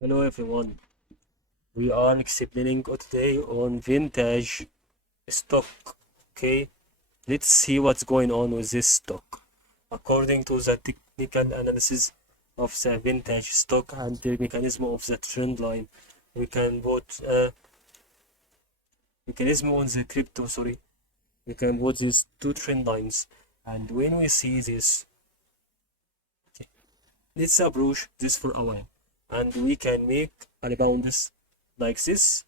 Hello everyone. We are explaining today on vintage stock. Okay, let's see what's going on with this stock. According to the technical analysis of the vintage stock and the mechanism of the trend line, we can put mechanism on the crypto. Sorry, we can put these two trend lines, and when we see this, okay, let's approach this for a while, and we can make a rebound like this.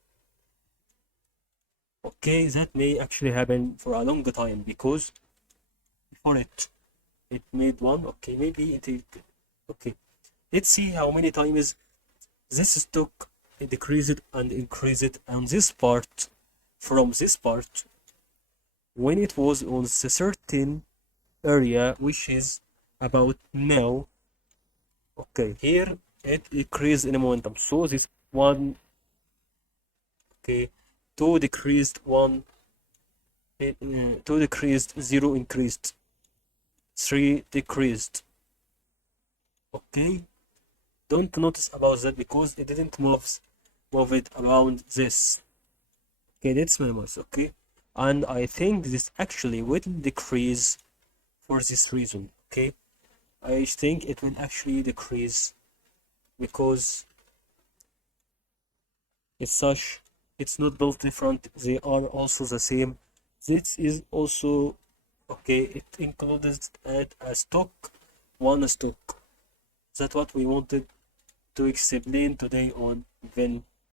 Okay, that may actually happen for a long time because before it made one. Okay, maybe okay. Let's see how many times this stock decreased and increased on this part from this part when it was on a certain area which is about now. Okay, here it increased in momentum. So this one, okay, two decreased one, two decreased, zero increased, three decreased. Okay, don't notice about that because it didn't move it around this. Okay, that's my mouse. Okay, and I think this actually will decrease for this reason. Okay, I think it will actually decrease because it's such, it's not built different, they are also the same. This is also okay, it includes at a stock, one stock. That's what we wanted to explain today on VEN